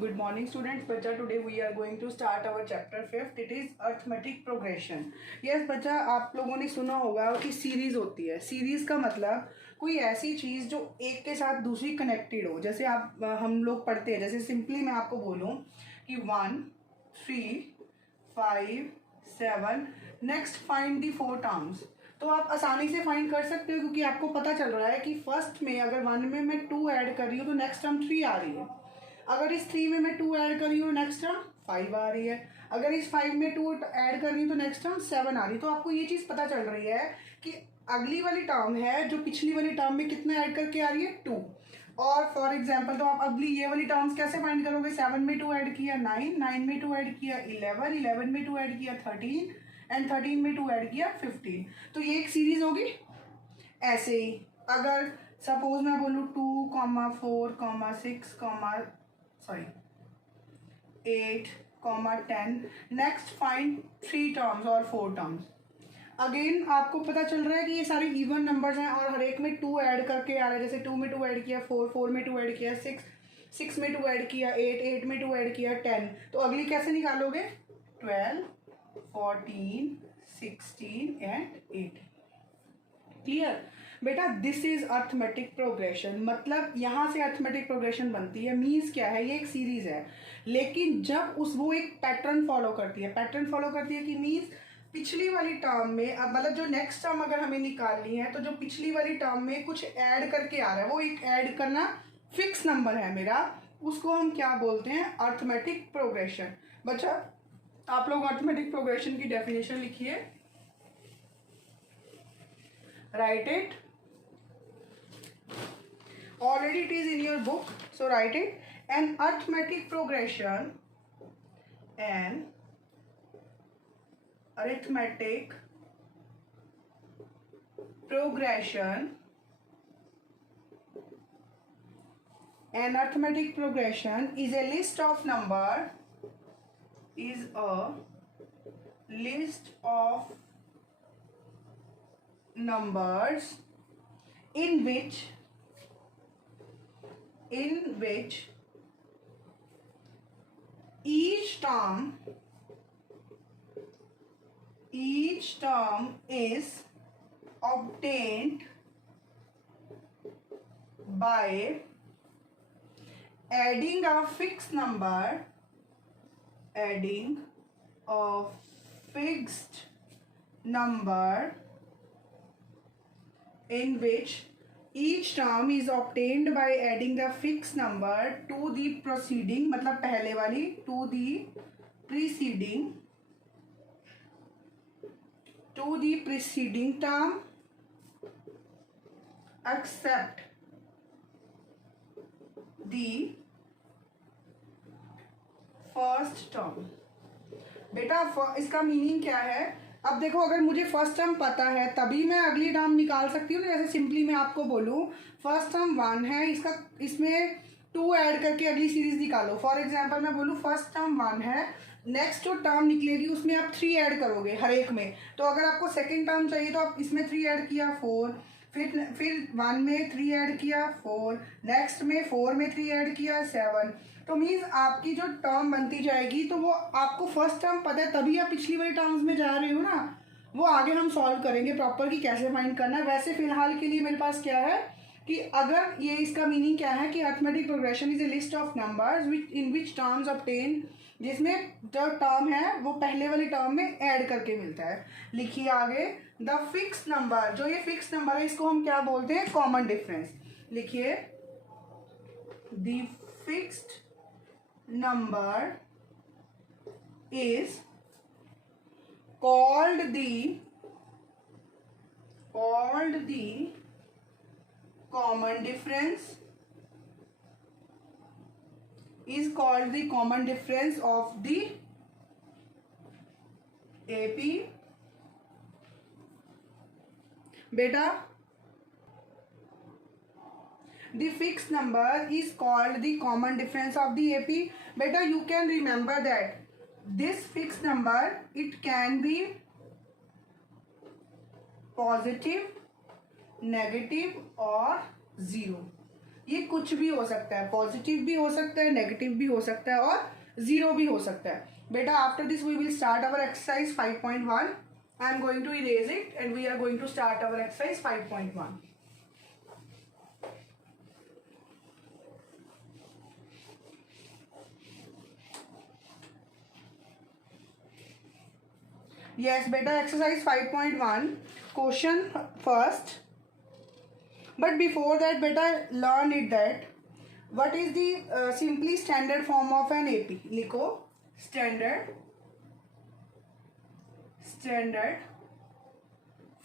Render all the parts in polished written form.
Good morning students. बच्चा today we are going to start our chapter 5th. It is arithmetic progression. Yes बच्चा, आप लोगों ने सुना होगा कि सीरीज होती है. सीरीज का मतलब कोई ऐसी चीज़ जो एक के साथ दूसरी कनेक्टेड हो. जैसे आप हम लोग पढ़ते हैं, जैसे सिंपली मैं आपको बोलूँ कि 1 3 5 7 नेक्स्ट फाइंड दी 4 टर्म्स, तो आप आसानी से फाइंड कर सकते हो क्योंकि आपको पता चल रहा है कि फर्स्ट में अगर 1 में मैं 2 ऐड कर रही हूँ तो नेक्स्ट टर्म 3 आ रही है. अगर इस 3 में मैं 2 ऐड कर रही हूँ नेक्स्ट टर्म 5 आ रही है. अगर इस 5 में 2 ऐड कर रही हूँ तो नेक्स्ट टर्म 7 आ रही है. तो आपको ये चीज़ पता चल रही है कि अगली वाली टर्म है जो पिछली वाली टर्म में कितना ऐड करके आ रही है 2. और फॉर एग्जाम्पल तो आप अगली ये वाली टर्म्स कैसे फाइंड करोगे. 7 में 2 ऐड किया 9, 9 में 2 ऐड किया 11, 11 में 2 ऐड किया 13 एंड 13 में 2 ऐड किया 15. तो ये एक सीरीज होगी. ऐसे ही अगर सपोज मैं बोलूँ 2, 4, 6, 8, 10, नेक्स्ट फाइंड 3 टर्म्स और 4 टर्म्स. अगेन आपको पता चल रहा है कि ये सारे इवन नंबर्स हैं और हर एक में 2 ऐड करके आ रहा है. जैसे 2 में 2 ऐड किया 4, 4 में 2 ऐड किया 6, 6 में 2 ऐड किया 8, 8 में 2 ऐड किया 10. तो अगली कैसे निकालोगे 12, 14, 16 एंड 18. क्लियर बेटा. This is arithmetic progression. मतलब यहाँ से अर्थमेटिक प्रोग्रेशन बनती है. मीन्स क्या है, ये एक सीरीज है लेकिन जब वो एक पैटर्न फॉलो करती है. पैटर्न फॉलो करती है कि मीन्स पिछली वाली टर्म में, अब मतलब जो नेक्स्ट टर्म अगर हमें निकालनी है तो जो पिछली वाली टर्म में कुछ ऐड करके आ रहा है, वो एक ऐड करना फिक्स नंबर है मेरा, उसको हम क्या बोलते हैं अर्थमेटिक प्रोग्रेशन. बच्चा आप लोग अर्थमेटिक प्रोग्रेशन की डेफिनेशन लिखिए. Write it. Already it is in your book, so write it. An arithmetic progression. An arithmetic progression. An arithmetic progression is a list of number. Is a list of numbers in which each term is obtained by adding a fixed number in which each term is obtained by adding the fixed number to the preceding, मतलब पहले वाली to the preceding term except the first term. बेटा इसका meaning क्या है. अब देखो, अगर मुझे फर्स्ट टर्म पता है तभी मैं अगली टर्म निकाल सकती हूँ. जैसे सिंपली मैं आपको बोलूँ फर्स्ट टर्म 1 है, इसमें 2 ऐड करके अगली सीरीज निकालो. फॉर एग्जांपल मैं बोलूँ फर्स्ट टर्म 1 है, नेक्स्ट जो टर्म निकलेगी उसमें आप 3 ऐड करोगे हर एक में. तो अगर आपको सेकेंड टर्म चाहिए तो आप इसमें 3 ऐड किया 4, फिर 1 में 3 ऐड किया 4, नेक्स्ट में 4 में 3 ऐड किया 7. तो मीन्स आपकी जो टर्म बनती जाएगी तो वो आपको फर्स्ट टर्म पता है तभी आप पिछली वाली टर्म्स में जा रहे हो ना. वो आगे हम सॉल्व करेंगे प्रॉपर कि कैसे फाइंड करना है. वैसे फिलहाल के लिए मेरे पास क्या है कि अगर ये इसका मीनिंग क्या है कि arithmetic progression is a list of numbers in which terms obtain, जिसमें जो टर्म है वो पहले वाली टर्म में ऐड करके मिलता है. लिखिए आगे द फिक्स नंबर. जो ये फिक्स नंबर है इसको हम क्या बोलते हैं कॉमन डिफरेंस. लिखिए the fixed number is called the common difference, of the AP. बेटा the fixed number is called the common difference of the AP. Beta, you can remember that this fixed number, it can be positive, negative और zero. ये कुछ भी हो सकता है, positive भी हो सकता है, नेगेटिव भी हो सकता है और जीरो भी हो सकता है। बेटा after this we will start our exercise 5.1. I am going to erase it and we are going to start our exercise 5.1. Yes, beta, exercise 5.1, question first. But before that, beta, learn it that what is the simply standard form of an AP? लिखो standard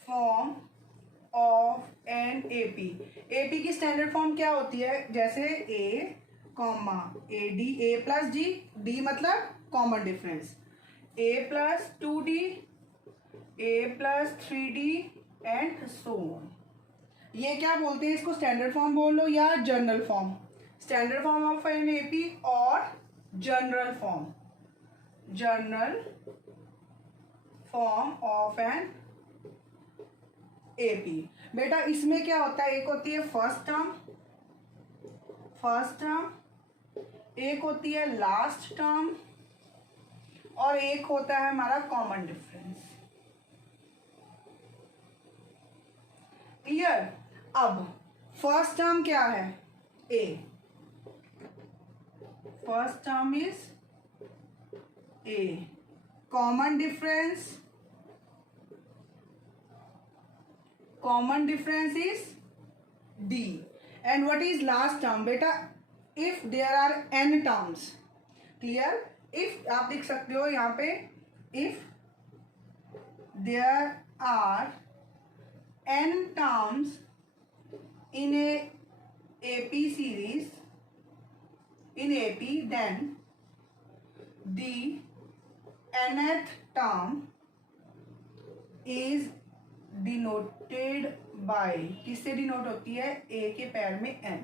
form of an AP. AP की standard form क्या होती है? जैसे A, AD, A plus D, D मतलब common difference, A plus 2D, A plus 3D and so on. ये क्या बोलते हैं? इसको स्टैंडर्ड फॉर्म बोल लो या general form. Standard form of n AP और general form of n AP. बेटा इसमें क्या होता है? एक होती है फर्स्ट टर्म, एक होती है लास्ट टर्म और एक होता है हमारा कॉमन डिफरेंस. क्लियर? अब फर्स्ट टर्म क्या है? A. First term is a. Common difference is d. And what is last term? बेटा if there are n terms. Clear? If आप लिख सकते हो यहाँ पे, if there are n terms in a AP series in AP, then the nth term is denoted by, किससे denote होती है? A के पैर में n.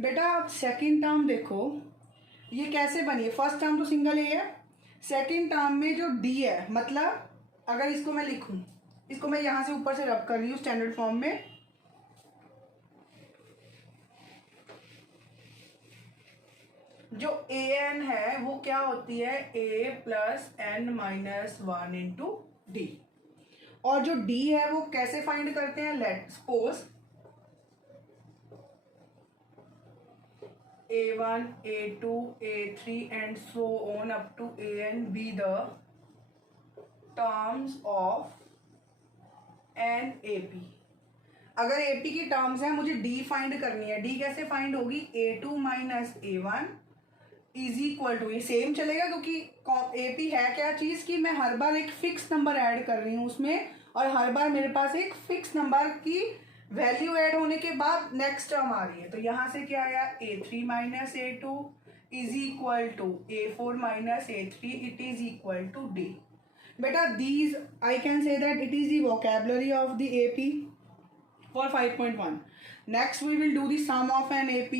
बेटा आप सेकेंड टर्म देखो, ये कैसे बनी है? फर्स्ट टर्म तो सिंगल ए है, सेकेंड टर्म में जो D है, मतलब अगर इसको मैं लिखूं, इसको मैं यहां से ऊपर से रब कर रही हूं स्टैंडर्ड फॉर्म में. जो ए एन है वो क्या होती है? A plus n minus 1 into d. और जो डी है वो कैसे फाइंड करते हैं? Let suppose A1, A2, A3 and so on up to AN be the terms of an AP. अगर AP की टर्म्स है, मुझे D फाइंड करनी है. D कैसे फाइंड होगी? A2 minus A1 is equal to, ये सेम चलेगा क्योंकि AP है क्या चीज कि मैं हर बार एक फिक्स नंबर ऐड कर रही हूँ उसमें, और हर बार मेरे पास एक फिक्स नंबर की वैल्यू ऐड होने के बाद नेक्स्ट टर्म आ रही है. तो यहां से क्या आया? A3 minus A2 is equal to A4 minus A3. It is equal to D. बेटा these I can say that it is the vocabulary of the AP for 5.1. Next we will do the sum of an AP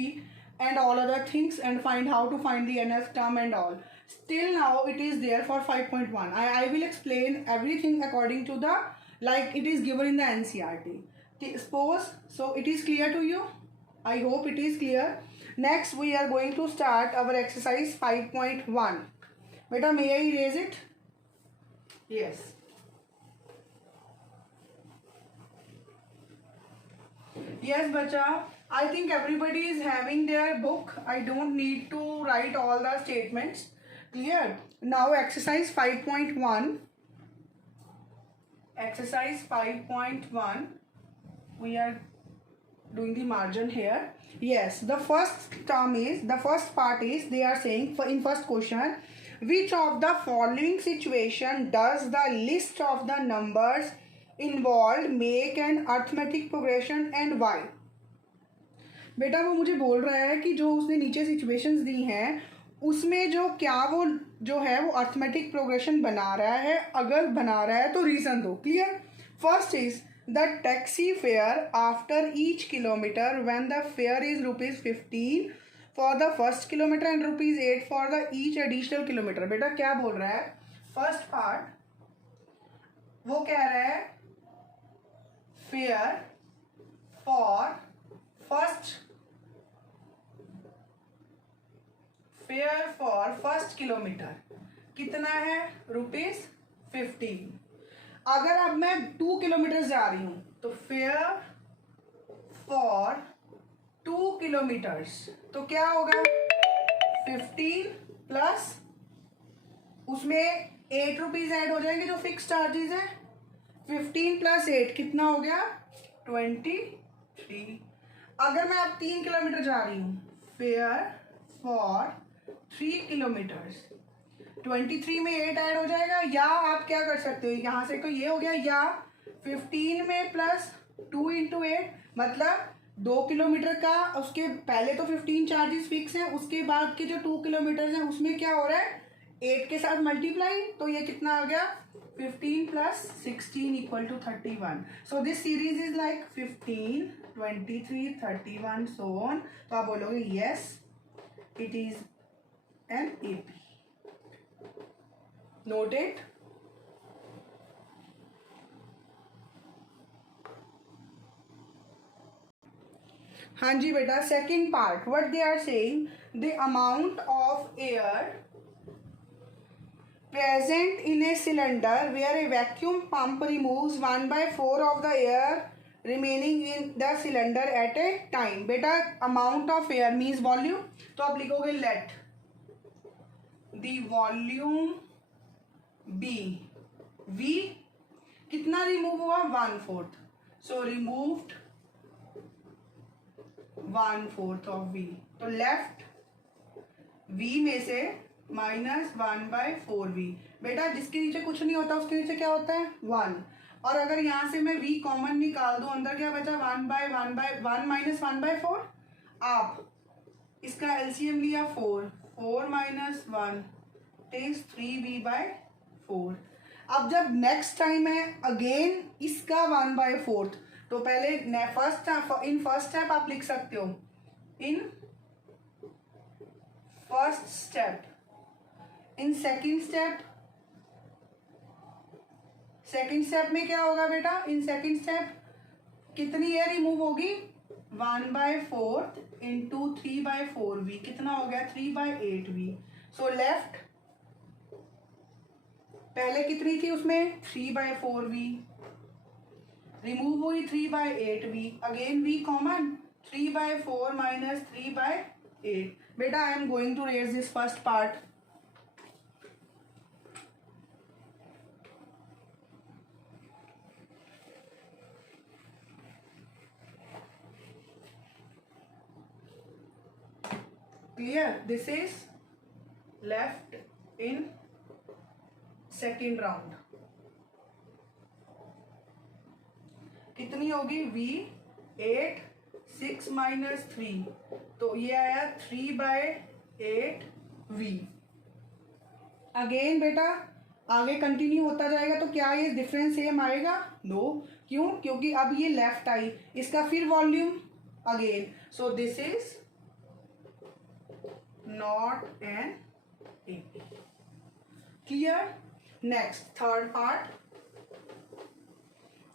and all other things and find how to find the nth term and all. Still now it is there for 5.1. I will explain everything according to the, like it is given in the NCERT. Suppose, so it is clear to you? I hope it is clear. Next we are going to start our exercise 5.1. Beta may I erase it? Yes. Yes, bacha. I think everybody is having their book. I don't need to write all the statements. Clear? Now exercise 5.1. Exercise 5.1. We are doing the margin here. Yes, the first part is they are saying for in first question, which of the following situation does the list of the numbers involved make an arithmetic progression and why? बेटा वो मुझे बोल रहा है कि जो उसने नीचे सिचुएशंस दी हैं उसमें जो है वो अर्थमेटिक प्रोग्रेशन बना रहा है. अगर बना रहा है तो रीजन दो. Clear? First is the taxi fare after each kilometre when the fair is ₹15 for the first kilometre and ₹8 for the each additional kilometre. बेटा क्या बोल रहा है? फर्स्ट पार्ट वो कह रहा है fair for first fair for first kilometre कितना है ₹15। अगर अब मैं 2 किलोमीटर जा रही हूं तो फेयर फॉर 2 किलोमीटर्स तो क्या होगा 15 प्लस उसमें ₹8 ऐड हो जाएंगे जो फिक्स चार्जेस है। 15 प्लस 8 कितना हो गया 23। अगर मैं अब 3 किलोमीटर जा रही हूँ फेयर फॉर 3 किलोमीटर्स 23 में 8 ऐड हो जाएगा, या आप क्या कर सकते हो यहाँ से तो ये हो गया, या 15 में प्लस 2 इंटू 8 मतलब 2 किलोमीटर का उसके पहले तो 15 चार्जेस फिक्स हैं, उसके बाद के जो 2 किलोमीटर हैं उसमें क्या हो रहा है 8 के साथ मल्टीप्लाई, तो ये कितना आ गया 15 plus 16 equal to 31। So this series is like 15, 23, 31 so on. तो आप बोलोगे yes it is an AP. Note it. हाँ जी बेटा, second part what they are saying the amount of air present in a cylinder where a vacuum pump removes 1/4 of the air remaining in the cylinder at a time। बेटा amount of air means volume, तो आप लिखोगे let the volume be v कितना remove हुआ 1/4, so removed 1/4 of v, तो left v में से -1/4v। बेटा जिसके नीचे कुछ नहीं होता उसके नीचे क्या होता है 1, और अगर यहाँ से मैं v कॉमन निकाल दूं अंदर क्या बचा 1/1 माइनस 1/4। आप इसका एलसीएम लिया 4 माइनस 1 इज 3v/4। अब जब नेक्स्ट टाइम है अगेन इसका 1/4, तो पहले इन फर्स्ट स्टेप आप लिख सकते हो in first step, in second step में क्या होगा बेटा, इन सेकेंड स्टेप कितनी एयर रिमूव होगी 1/4 इंटू 3/4v कितना हो गया 3/8v। सो लेफ्ट पहले कितनी थी उसमें 3/4v रिमूव हुई 3/8v, again v common 3/4 minus 3/8। बेटा I am going to erase this first part. Clear? This is left in second round। कितनी होगी v 8 6 माइनस 3, तो ये आया 3/8v। अगेन बेटा आगे कंटिन्यू होता जाएगा तो क्या ये डिफरेंस सेम आएगा नो, क्यों क्योंकि अब ये लेफ्ट आई, इसका फिर volume again, so this is not an AP। Clear? Next third part।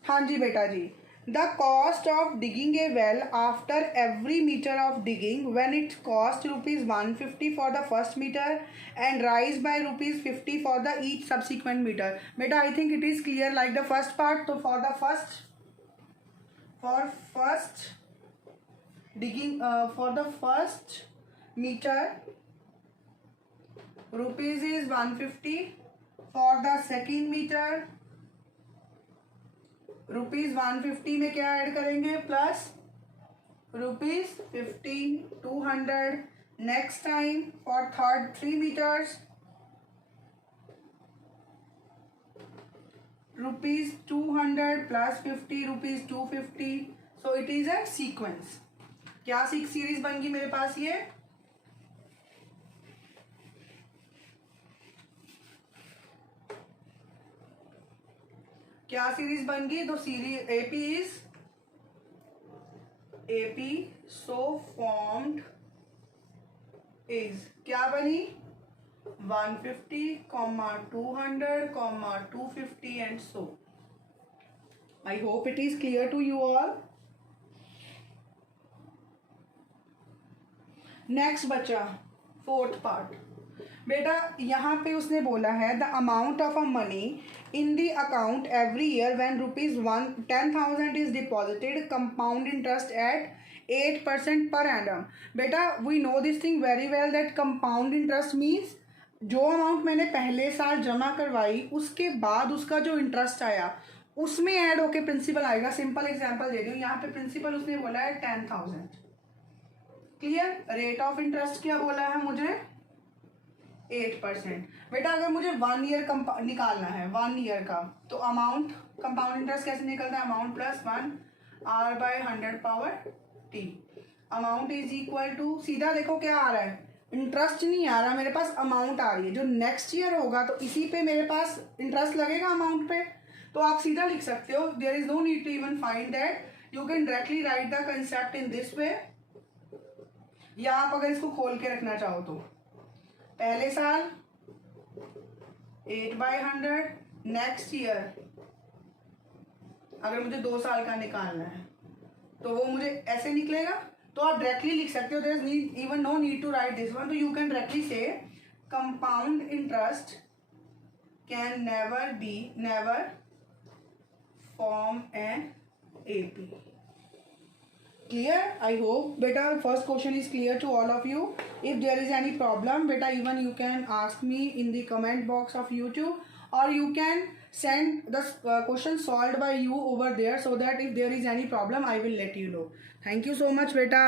हाँ जी बेटा जी, the cost of digging a well after every meter of digging when it cost ₹150 for the first meter and rise by ₹50 for the each subsequent meter। बेटा I think it is clear like the first part। तो for first digging for the first meter rupees is 150, for the second meter rupees 150 में क्या add करेंगे plus ₹50 200। Next time for third 3 meters ₹200 plus 50 ₹250। So it is a sequence. क्या series बन गई मेरे पास, ये क्या सीरीज बन गई, तो series AP so formed is क्या बनी 150, 200, 250 and so. I hope it is clear to you all. Next बचा फोर्थ पार्ट बेटा यहाँ पे उसने बोला है the amount of a money in the account every year when ₹10,000 is deposited compound interest at 8% per annum. बेटा we know this thing very well that compound interest means जो amount मैंने पहले साल जमा करवाई उसके बाद उसका जो इंटरेस्ट आया उसमें ऐड होके प्रिंसिपल आएगा। सिंपल एग्जांपल दे दूँ, यहाँ पे प्रिंसिपल उसने बोला है 10,000। क्लियर? रेट ऑफ इंटरेस्ट क्या बोला है मुझे? 8%। बेटा अगर मुझे 1 ईयर निकालना है 1 ईयर का, तो अमाउंट कंपाउंड इंटरेस्ट कैसे निकलता है? Amount plus 1 R/100 amount is equal to, सीधा देखो क्या आ रहा है, इंटरेस्ट नहीं आ रहा मेरे पास, अमाउंट आ रही है। जो नेक्स्ट ईयर होगा तो इसी पे मेरे पास इंटरेस्ट लगेगा अमाउंट पे, तो आप सीधा लिख सकते हो। There is no need to even find that, you can directly write the concept in this way. या आप अगर इसको खोल के रखना चाहो तो पहले साल 8/100, नेक्स्ट ईयर अगर मुझे 2 साल का निकालना है तो वो मुझे ऐसे निकलेगा। तो आप डायरेक्टली लिख सकते हो, there is even no need to write this one. तो you can directly say compound interest can never form an AP। Clear? I hope beta first question is clear to all of you. If there is any problem beta, even you can ask me in the comment box of YouTube, or you can send the question solved by you over there, so that if there is any problem I will let you know. Thank you so much beta.